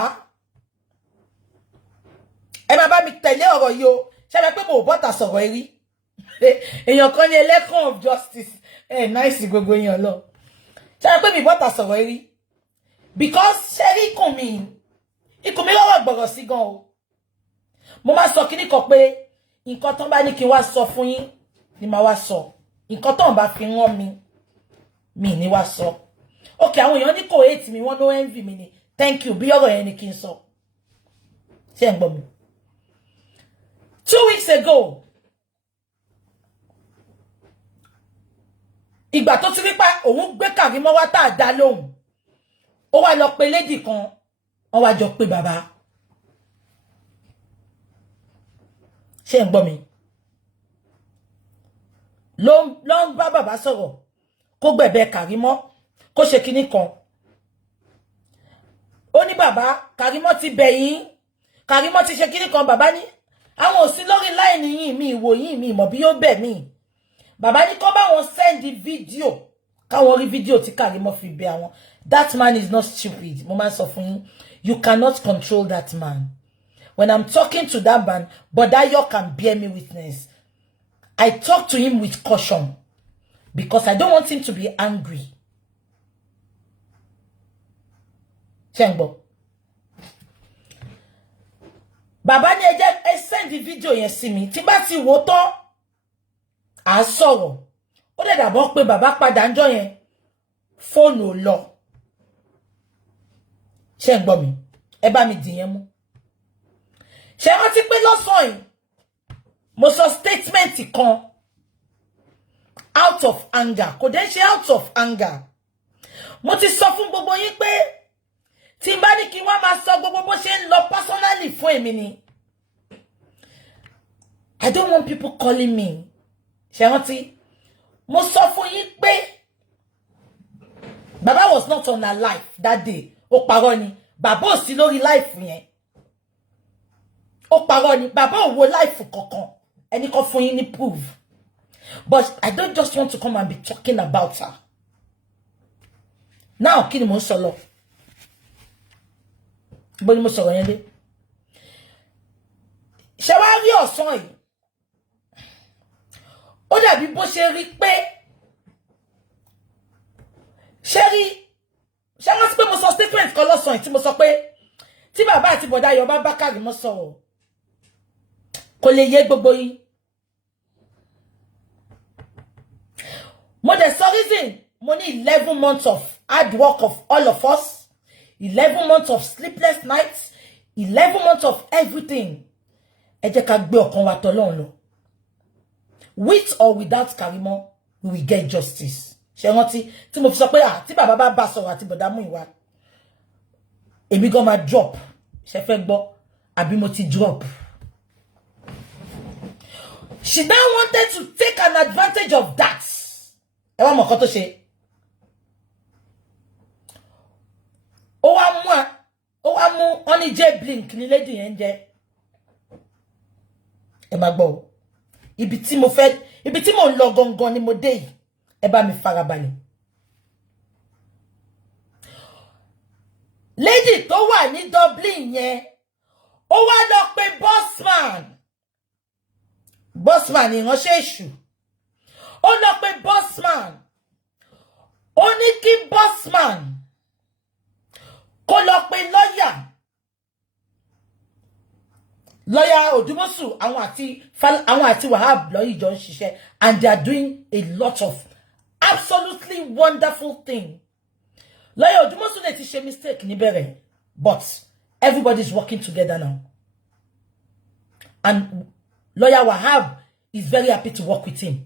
Ẹ má bá mi tẹ̀lé ọ̀rọ̀ yìí o. Ṣé bẹ pé mo bọ́ta sọ̀rọ̀ ẹ rí. Èèyàn kan ní ẹlẹ́kàn of justice. Nice gbogbo èèyàn lọ. Ṣé bẹ pé mi bọ́ta sọ̀rọ̀ ẹ rí. Because ṣé rí ikùn mi lọ́wọ́ gbọ̀rọ̀ sí gan o. Mo máa sọ kíní kan pé nǹkan tán bá ní kí n wá sọ fún yín ni màá wá sọ. Nǹkan tán bá fi rán mi ní wá sọ. Okay, àwọn èèyàn ní kò hate mi, wọ́n no envy mi ni. Thank you, bí ọ̀rọ̀ yẹn ni kí n sọ. Ṣé ń gbọ́ mi? 2 weeks ago, ìgbà tó ti rí pa òun gbé Karimo wá tá a dá lóhùn. Ó wá lọ pe lady kan, wọ́n wá jọ pé bàbá. Ṣé ń gbọ́ mi? Ló ń bá bàbá sọ̀rọ̀ kó gbẹ̀bẹ̀ Karimo, kó ṣe kíní kan. Ó ní bàbá, Karimo ti bẹ̀ yín, Karimo ti ṣe kíní kan. Bàbá ní àwọn ò sí lórí line yín, mi ìwò yín, mi mọ̀ bí yóò bẹ̀ mí. Bàbá ní kó bá wọn send video, káwọn rí video tí Karimo fi bẹ̀ àwọn. That man is not stupid. Mo máa sọ fún yín. You cannot control that man. When I'm talking to that man, but that you can bear me witness. I talk to him with caution because I don't want him to be angry. Chengbo. Bàbá ní ẹ send the video yẹn sí mi. Tí bá ti wò tán, a sọ̀rọ̀. Ó lè dàbọ̀ pé bàbá padà ńjọ́ yẹn. Fóònù lọ. Ṣé ń gbọ́ mi? Ẹ bá mi dìyẹn mú. Ṣé wọ́n ti pé lọ́sàn yìí? Mo sọ statement kan out of anger. Kò dẹ̀ ṣe out of anger. Mo ti sọ fún gbogbo yín pé tí n bá ní kí wọ́n máa sọ gbogbo bó ṣe ń lọ personally fún èmi ni. I don't want people calling me. Ṣé wọ́n ti? Mo sọ fún yín pé Baba was not on her life that day. Ó parọ́ ni. Baba ò sí lórí life yẹn. Ó parọ́ ni. Baba ò wo life kankan. Ẹni kan fún yín ní proof. But I don't just want to come and be talking about her. Now, kí ni mo sọ lọ? Bo ni mo sọ̀rọ̀ yẹn dé. Ṣé wá rí ọ̀sán yìí? Ó dàbí bó ṣe rí pé ṣé wọ́n ti pé mo sọ statement kan lọ́sàn yìí tí mo sọ pé tí bàbá àti bọ̀dá Ayọ̀ bá bá Karimo sọ̀rọ̀ kò lè yé gbogbo yín. Mo dẹ̀ sọ reason mo ní 11 months of hard work of all of us, 11 months of sleepless nights, 11 months of everything. Ẹ jẹ́ ká gbé ọkàn wa t'Ọlọ́run lọ. With or without Karimo, we will get justice. Ṣé rántí tí mo fi sọ pé tí bàbá bá sọ̀rọ̀ àti bọ̀dá Múyìwá èmi gan máa drop. Ṣé fẹ́ gbọ́ àbí mo ti drop. She now wanted to take an advantage of that. Ẹ wá mọ̀ nǹkan tó ṣe. Ó wá mú Honey J Blink ní lady yẹn jẹ́. Ẹ má gbọ́ o. Ibi tí mo ń lọ gangan ni mo dé yìí. Ẹ bá mi farabalẹ̀. Lady tó wà ní Dublin yẹn, ó wá lọ pé Bossman ìránṣẹ́ èṣù. Ó lọ pé Bossman. Ó ní kí Bossman kó lọ pé lawyer Odumosu àwọn àti Wahab lọ́yìn jọ ń ṣiṣẹ́, and they are doing a lot of absolutely wonderful thing. Lawyer Odumosu lè ti ṣe mistake níbẹ̀rẹ̀, but everybody is working together now. And Lawyer Wahab is very happy to work with him.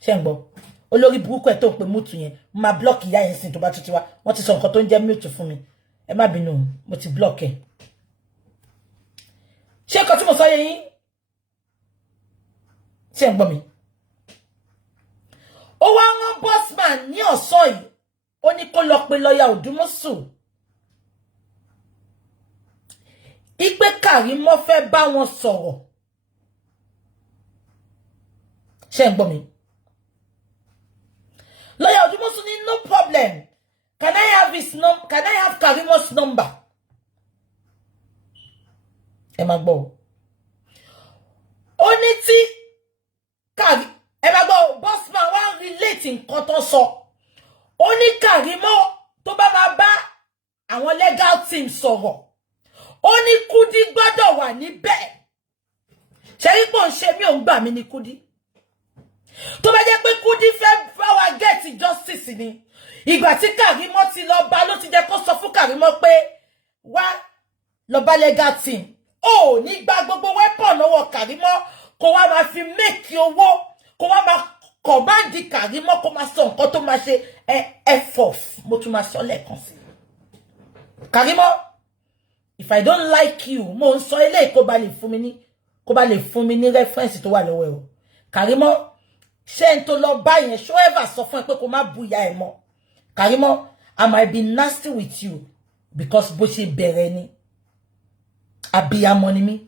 Ṣé ń gbọ́? Olórí burúkú ẹ̀ tó pé mute yẹn, ma block ìyá yẹn sin tó bá tuti wá. Wọ́n ti sọ nǹkan tó ń jẹ́ mute fún mi. Ẹ má bínú, mo ti block ẹ̀. Ṣé nǹkan tí mo sọ yé yín? Ṣé ń gbọ́ mi? Ó wá rán Bossman ní ọ̀sán yìí. Ó ní kó lọ pé Lawyer Odumosu. Ipe Karimo fẹ́ bá wọn sọ̀rọ̀. Ṣé ń gbọ́ mi? Lawyer Odumosu ní no problem. Can I have Karimo's number? Ẹ má gbọ́. Ó ní tí ẹ má gbọ́, Bossman wá relate nǹkan tó sọ. Ó ní Karimo tó bá máa bá àwọn legal team sọ̀rọ̀. Ó ní Kudi gbọ́dọ̀ wà níbẹ̀. Ṣé rí pé ó ń ṣe mí ò ń gbà mí ní Kudi. Tó bá jẹ́ pé Kudi fẹ́ bá wa get justice ni. Ìgbà tí Karimo ti lọ bá ló ti jẹ́ kó sọ fún Karimo pé wá lọ bá legal team. Ó ní gba gbogbo weapon lọ́wọ́ Karimo kó wá máa fi make owó, kó wá máa command Karimo kó máa sọ nǹkan tó máa ṣe F-off. Mo tún máa sọ lẹ́ẹ̀kan sí. Karimo, if I don't like you, mo ń sọ eléyìí kó bá lè fún mi ní reference tó wà lọ́wọ́ ẹ o. Karimo, ṣé n tó lọ bá yẹn ṣó ever sọ fún ẹ pé kó má bú ìyá ẹ mọ́. Karimo, I might be nasty with you because bó ṣe bẹ̀rẹ̀ ni. Abiyamọ ni mí.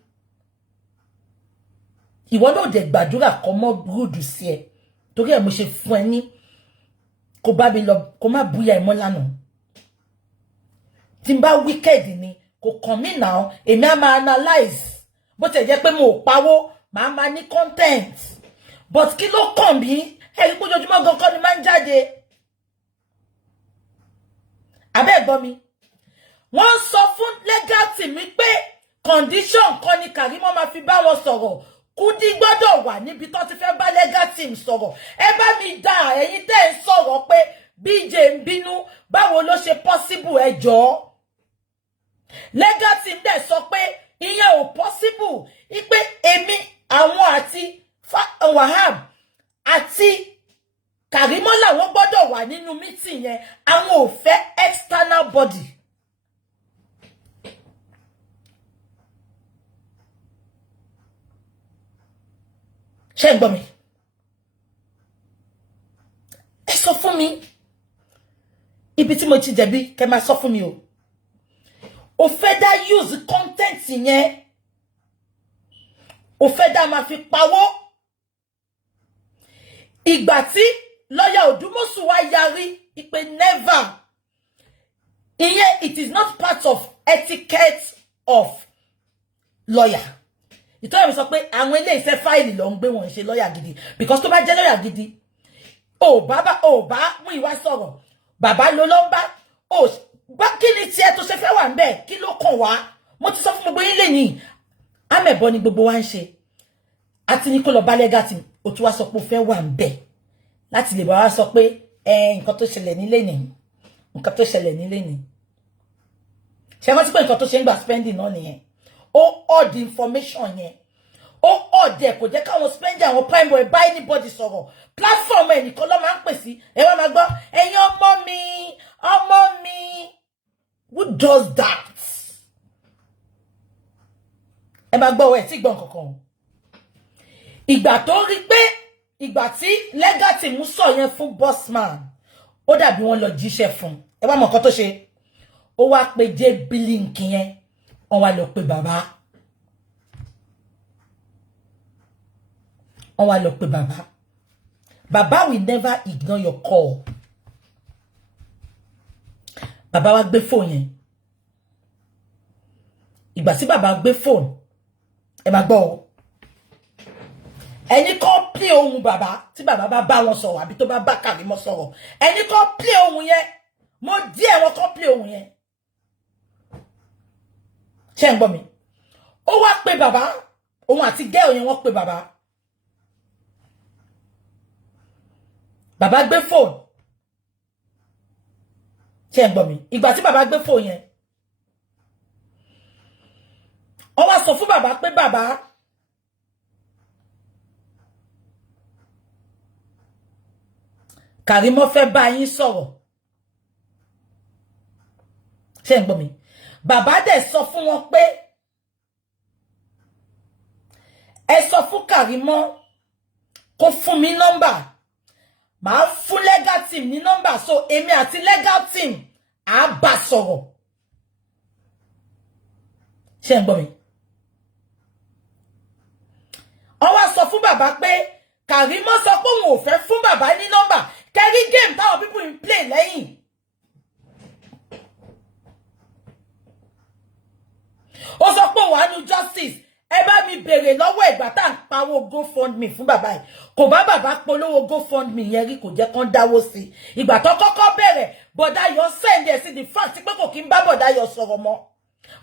Ìwọ náà dẹ̀ gbàdúrà kó mọ́ rúdù sí ẹ. Torí ẹ mo ṣe fún ẹ ní kó bá mi lọ kó má bú ìyá ẹ mọ́ lánàá. Tí n bá wicked ni kò kàn mí now, èmi á máa analyze. Bó tẹ̀ jẹ́ pé mo ò pawó, màá máa ní content. But kí ló kàn mí? Ẹ̀rí pé ojoojúmọ́ gan kọ́ ni máa ń jáde. Abẹ́ gbọ́ mi. Wọ́n sọ fún legal team pé condition kan ni Karimo máa fi bá wọn sọ̀rọ̀. Kudi gbọ́dọ̀ wà níbi tó ti fẹ́ bá legal team sọ̀rọ̀. Ẹ bá mi dá ẹ̀yin tẹ́ ń sọ̀rọ̀ pé BJ ń bínú, báwo ló ṣe possible ẹ jọ̀ọ́. Legal team dẹ̀ sọ pé ìyẹn ò possible. Ipe èmi àwọn àti Wahab àti Karimo làwọn gbọ́dọ̀ wà nínú meeting yẹn. Àwọn ò fẹ́ external body. Ṣé ń gbọ́ mi? Ẹ sọ fún mi. Ibi tí mo ti jẹ̀bi kẹ́ máa sọ fún mi o. Ó fẹ́ dá use content yẹn. Ó fẹ́ dá máa fi pawó. Ìgbà tí Lawyer Odumosu wá yarí ipe never. It is not part of etiquette of lawyer. Ìtọ́ ẹ̀mí sọ pé àwọn ilé iṣẹ́ fáìlì ló ń gbé wọn ṣe lawyer gidi. Because tó bá jẹ́ lawyer gidi, bá mú ìwà sọ̀rọ̀. Bàbá ló ń bá. Bá kí ni tiẹ̀ tó ṣe fẹ́ wà ńbẹ̀? Kí ló kàn wá? Mo ti sọ fún gbogbo yín lẹ́yìn. Amẹ̀bọ ni gbogbo wa ń ṣe. Àti ní kó lọ bá legal team, ó tún wá sọ pé ó fẹ́ wà ńbẹ̀. Láti lè bá wa sọ pé nǹkan tó ṣẹlẹ̀ nílé ni. Nǹkan tó ṣẹlẹ̀ nílé ni. Ṣé wọ́n ti pé nǹkan tó ṣe ń gbà spending náà nìyẹn. All the information yẹn. All there kò jẹ́ káwọn spending àwọn prime boy buy anybody sọ̀rọ̀. Platform ẹnìkan ló máa ń pè sí. Ẹ wá máa gbọ́, ẹ̀yin ọmọ mi. Who does that? Ẹ máa gbọ́ ẹ̀ tí gbọ́n kankan. Ìgbà tó rí pé ìgbà tí legal team sọ yẹn fún bossman, ó dàbí wọ́n lọ jíṣẹ́ fún. Ẹ wá mọ̀ nǹkan tó ṣe. Ó wá pe J Blink yẹn. On va le pe baba. On va le pe baba. Baba will never ignore your call. Baba wa gbé phone yẹn. Ìgbà tí baba gbé phone. Ẹ má gbọ́ o. Ẹni kó play ohùn baba. Tí baba bá wọn sọ̀rọ̀ àbí tó bá Karimo sọ̀rọ̀. Ẹni kó play ohùn yẹn. Mo díẹ̀ wọn kó play ohùn yẹn. Ṣé ń gbọ́ mi? Ó wá pè bàbá, òun àti girl yẹn wọ́n pè bàbá. Bàbá gbé phone. Ṣé ń gbọ́ mi? Ìgbà tí bàbá gbé phone yẹn. Ó wá sọ fún bàbá pé bàbá Karimo fẹ́ bá yín sọ̀rọ̀. Ṣé ń gbọ́ mi? Bàbá dẹ̀ sọ fún wọn pé ẹ sọ fún Karimo kó fún mi nọ́mbà. Màá fún legal team ní nọ́mbà so èmi àti legal team á bá sọ̀rọ̀. Ṣé ń gbọ́ mi? Ó wá sọ fún bàbá pé Karimo sọ pé òun ò fẹ́ fún bàbá ní nọ́mbà. Kẹ́rí game táwọn people ń play lẹ́yìn. Ó sọ pé wà ní justice. Ẹ bá mi bèrè lọ́wọ́ ìgbà tá ń pawó GoFundMe fún bàbá ẹ̀. Kò bá bàbá polówó GoFundMe yẹn rí, kò jẹ́ kán dáwó sí. Ìgbà tó kọ́kọ́ bẹ̀rẹ̀, bọ̀dá yọ send ẹ̀ sí the fact pé kò kí ń bá bọ̀dá yọ sọ̀rọ̀ mọ́.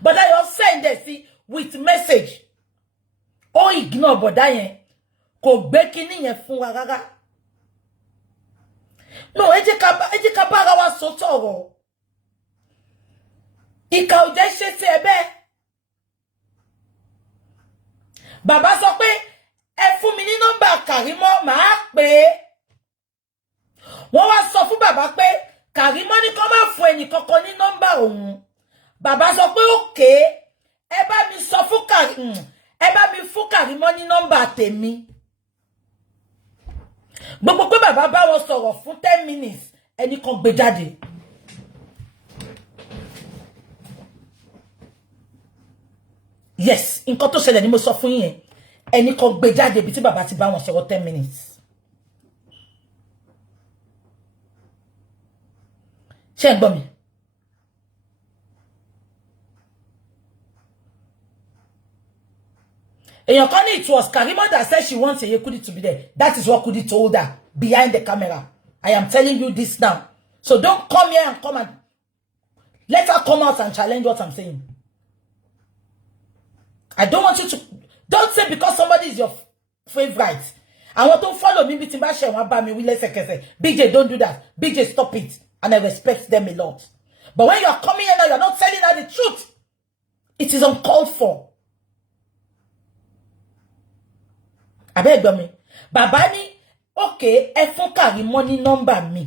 Bọ̀dá yọ send ẹ̀ sí with message. Ó ignore bọ̀dá yẹn. Kò gbé kíní yẹn fún wa rárá. No, ẹ jẹ́ ká bára wa sọ tọ̀rọ̀. Ìkà ò jẹ́ ṣe sí ẹ bẹ́ẹ̀. Bàbá sọ pé ẹ fún mi ní nọ́mbà Karimo màá pè é. Wọ́n wá sọ fún bàbá pé Karimo ní kó má fún ẹnì kankan ní nọ́mbà òun. Bàbá sọ pé okay, ẹ bá mi sọ fún ẹ bá mi fún Karimo ní nọ́mbà tèmi. Gbogbo pé bàbá bá wọn sọ̀rọ̀ fún 10 minutes, ẹnì kan gbé jáde. Yes, nǹkan tó ṣẹlẹ̀ ni mo sọ fún yín. Ẹnì kan gbé jáde bí tí bàbá ti bá wọn sọ̀rọ̀ 10 minutes. Ṣé ń gbọ́ mi? Èèyàn kan ní it was Karimo that said she wants Yeye Kudi to be there. That is what Kudi told her behind the camera. I am telling you this now. So don't come here and come and let her come out and challenge what I'm saying. I don't want you to... Don't say because somebody is your favorite. I want to follow me. BJ, don't do that. BJ, stop it. And I respect them a lot. But when you are coming here now, you're not telling her the truth. It is uncalled for. I beg me. Bàbá ní, okay, ẹ fún Karimo ní nọ́mbà mi.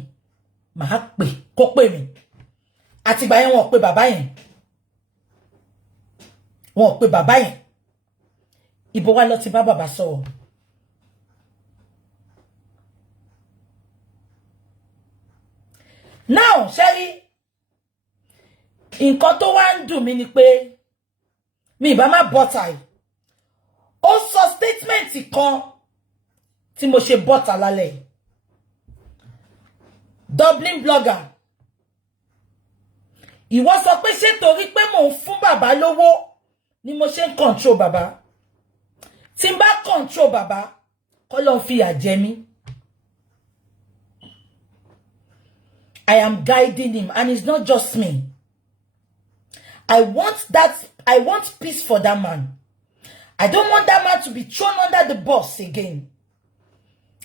Màá pè, kó pè mí. Àtìgbà yẹn wọ́n pè bàbá yẹn. Wọ́n pè bàbá yẹn. Ibo wá lọ ti bá bàbá sọ̀rọ̀. Now, Sherry, nǹkan tó wá ń dùn mí ni pé mi bá má bọ́tà yìí. Ó sọ statement kan tí mo ṣe bọ́tà lálẹ́. Dublin blogger. ìwọ sọ pé ṣé torí pé mò ń fún bàbá lówó ni mo ṣe ń control bàbá. Tí n bá control bàbá, k'Ọlọ́run fìyà jẹ mí. I am guiding him, and it's not just me. I want peace for that man. I don't want that man to be thrown under the bus again.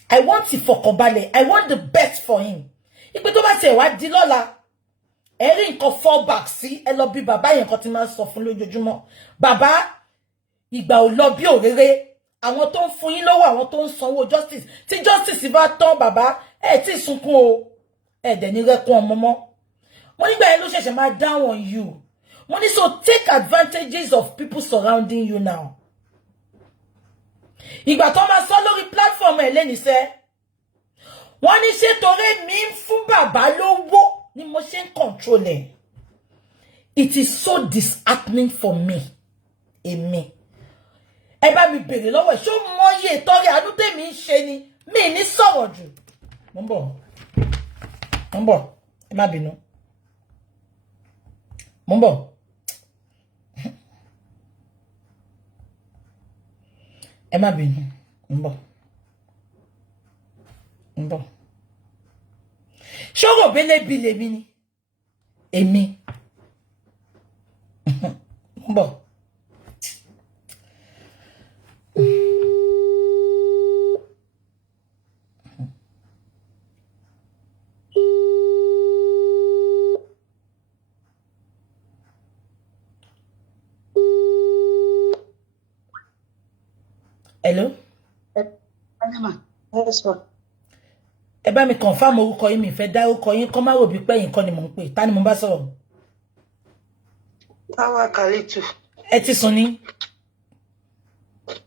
I want ìfọ̀kànbalẹ̀. I want the best for him. Ipe tó bá ṣe wá di lọ́la, ẹ rí nǹkan fall back sí, ẹ lọ bí bàbá yẹn kan tí máa sọ fún lójoojúmọ́. Bàbá, ìgbà ò lọ bí òréré. Àwọn tó ń fún yín lọ́wọ́, àwọn tó ń sanwó justice. Tí justice bá tán bàbá, ẹ tí sunkún o. Ẹ dẹ̀ ní rẹ́kún ọmọ mọ́. Mo nígbà yẹn ló ṣẹ̀ṣẹ̀ máa down on you. Mo ní so take advantages of people surrounding you now. Ìgbà tó máa sọ lórí platform ẹ̀ lẹ́ni sẹ́. Wọ́n ní ṣé torí mi ń fún bàbá lówó ni mo ṣe ń control ẹ̀. It is so disheartening for me. Èmi. Ẹ bá mi bèrè lọ́wọ́ ẹ̀ ṣó mọyé ìtọ́rí àánú tèmi ń ṣe ni mi ní sọ̀rọ̀ jù. Mo ń bọ̀. Ẹ má bínú. Mo ń bọ̀. Ẹ má bínú. Mo ń bọ̀. Ṣọ́rọ̀ bélébí lèmi ni. Èmi. Mo ń bọ̀. Hello? Ẹ bá mi confirm orúkọ yín mi fẹ́ dá orúkọ yín kó má rò bí pé yín kọ́ ni mò ń pè. Ta ni mo bá sọ̀rọ̀? Táwa Kàlítù. Ẹ ti sùn ni?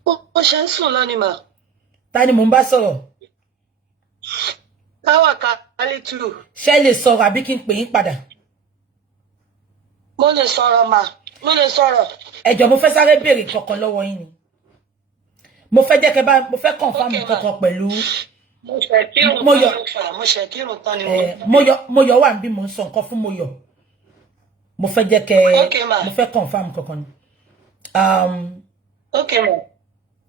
Ó ṣe ń sùn lọ ni mà. Ta ni mo bá sọ̀rọ̀? Táwa Kàlítù. Ṣé lè sọ̀rọ̀ àbí kí n pè yín padà? Mo lè sọ̀rọ̀ mà. Mo lè sọ̀rọ̀. Ẹ jọ̀ọ́ mo fẹ́ sáré béèrè kankan lọ́wọ́ yín ni. Mo fẹ́ jẹ́ kẹ́ bá mo fẹ́ confirm kankan pẹ̀lú Mo ṣe kírun tán ni mo yọ wà níbí mo ń sọ nǹkan fún mo yọ. Mo fẹ́ jẹ́ kẹ́ mo fẹ́ confirm kankan ni. Okay ma.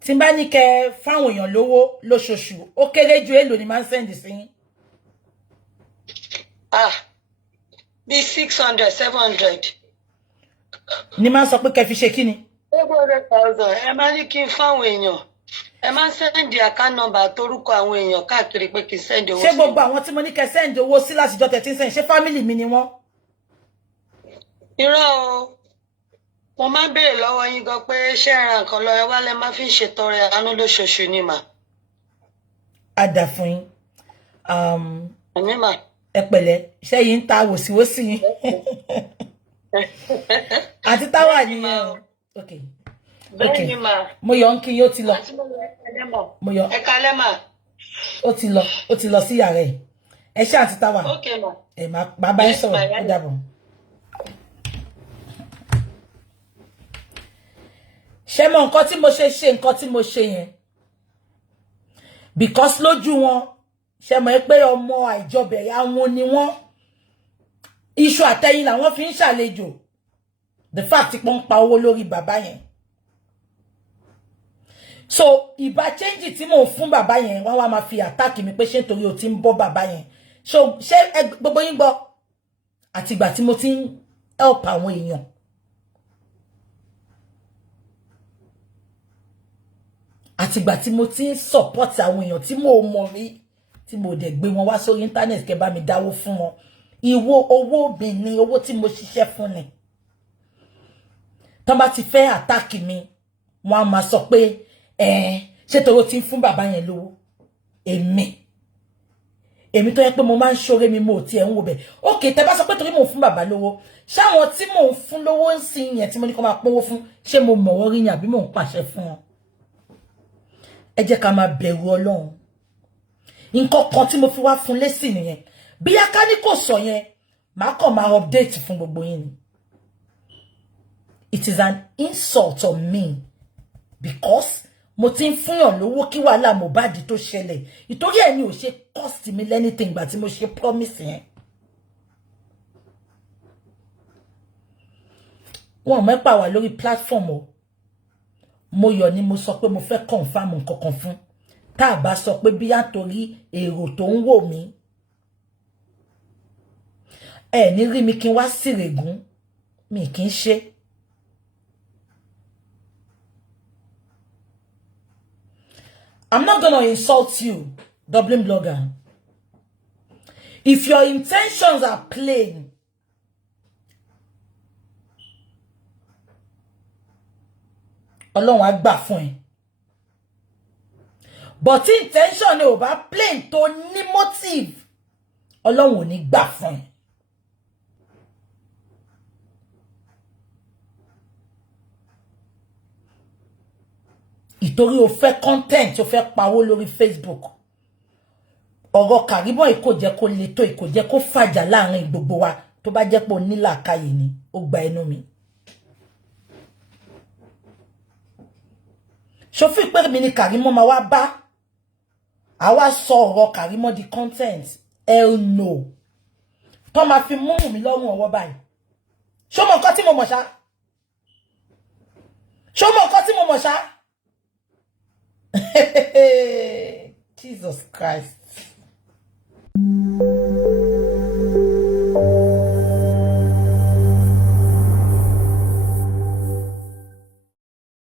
Tí n bá ní kẹ́ fáwọn èèyàn lówó lóṣooṣù, ó kéré ju èlò ni máa ń send sí yín. Bí 600, 700. Ni máa ń sọ pé kẹ́ fi ṣe kí ni? 700,000. Ẹ máa ní kí n fáwọn èèyàn. Ẹ máa ń send account number torúkọ àwọn èèyàn káàkiri pé kí n send owó sí. Ṣé gbogbo àwọn tí mo ní kẹ́ send owó sí láti jọ́ 13 send ṣé family mi ni wọ́n? Irọ́ o. Mo máa ń béèrè lọ́wọ́ yín gan pé ṣé ẹran nǹkan lọ́yọ̀ wálé máa fi ń ṣètọrẹ àánú lóṣooṣù ni mà. A dà fún yín. Àmì mà. Ẹ pẹ̀lẹ́, ṣé yín ń ta wòsíwòsí yín? Àti táwa nìyẹn o. Okay. Bẹ́ẹ̀ ni mà. Mo yọ ń kí yóò ti lọ. Mo yọ. Ẹ kalẹ́ mà. Ó ti lọ sí yàrá ẹ̀. Ẹ ṣé àti táwa. Okay mà. Ẹ máa bá yín sọ̀rọ̀, ó dàbọ̀. Ṣé mọ nǹkan tí mo ṣe nǹkan tí mo ṣe yẹn? Because lójú wọn, ṣé mọ̀ pé ọmọ àìjọbẹ̀rẹ̀ àwọn ni wọ́n. Iṣu àtẹ̀yìn làwọn fi ń ṣàlejò. The fact pé wọ́n pa owó lórí bàbá yẹn. So, ìbá change tí mò ń fún bàbá yẹn, wọ́n wá máa fi attack mi pé ṣé nítorí o ti ń bọ́ bàbá yẹn. So, ṣé gbogbo yín gbọ́? Àtìgbà tí mo ti ń help àwọn èèyàn. Àtìgbà tí mo ti ń support àwọn èèyàn tí mo mọ̀ rí, tí mo dẹ̀ gbé wọn wá sórí internet kẹ́ bá mi dáwó fún wọn. Owó mi ni owó tí mo ṣiṣẹ́ fún ni. Tán bá ti fẹ́ attack mi, wọ́n á máa sọ pé ṣé toro ti ń fún bàbá yẹn lówó. Èmi tó yẹ pé mo máa ń ṣoré mi mo ti ẹ̀ ń wo bẹ̀. Okay, tẹ́ bá sọ pé torí mo ń fún bàbá lówó, ṣáwọn tí mo ń fún lówó ń sin yẹn tí mo ní kó máa pówó fún, ṣé mo mọ̀ wọ́n rí yẹn àbí mo ń pàṣẹ fún wọn? Ẹ jẹ́ ká máa bẹ̀rù Ọlọ́run. Nǹkan kan tí mo fi wá fún lésì nìyẹn. Bí akáni kò sọ yẹn, màá kàn máa update fún gbogbo yín ni. It is an insult on me because mo ti ń fúnyàn lówó kí wàhálà Mohbad tó ṣẹlẹ̀. Ìtorí ẹ̀ ni ò ṣe cost mi anything gbà tí mo ṣe promise yẹn. Wọ́n mepa wà lórí platform o. Mo yọ̀ ni mo sọ pé mo fẹ́ confirm nǹkan fún. Tá bá sọ pé bí àtorí èrò tó ń wò mí. Ní rí mi kí n wá sírègùn. Mi kì í ṣe. I'm not gonna insult you, Dublin blogger. If your intentions are plain, Ọlọ́run á gbà fún ẹ. But intention ò bá plain tó ní motive, Ọlọ́run ò ní gbà fún ẹ. Ìtorí o fẹ́ content, o fẹ́ pawó lórí Facebook. Ọ̀rọ̀ Karimo kò jẹ́ kó le tó, kò jẹ́ kó fàjà láàrin gbogbo wa. Tó bá jẹ́ pé o ní làákàyè ni, ó gba ẹnu mi. Ṣó fi pé mi ni Karimo máa wá bá. Àwa sọ ọ̀rọ̀ Karimo di content. Hell no. Tó máa fi mú mi lọ́rùn ọwọ́ báyìí. Ṣó mọ nǹkan tí mo mọ̀ ṣá? Ṣó mọ nǹkan tí mo mọ̀ ṣá? Jesus Christ.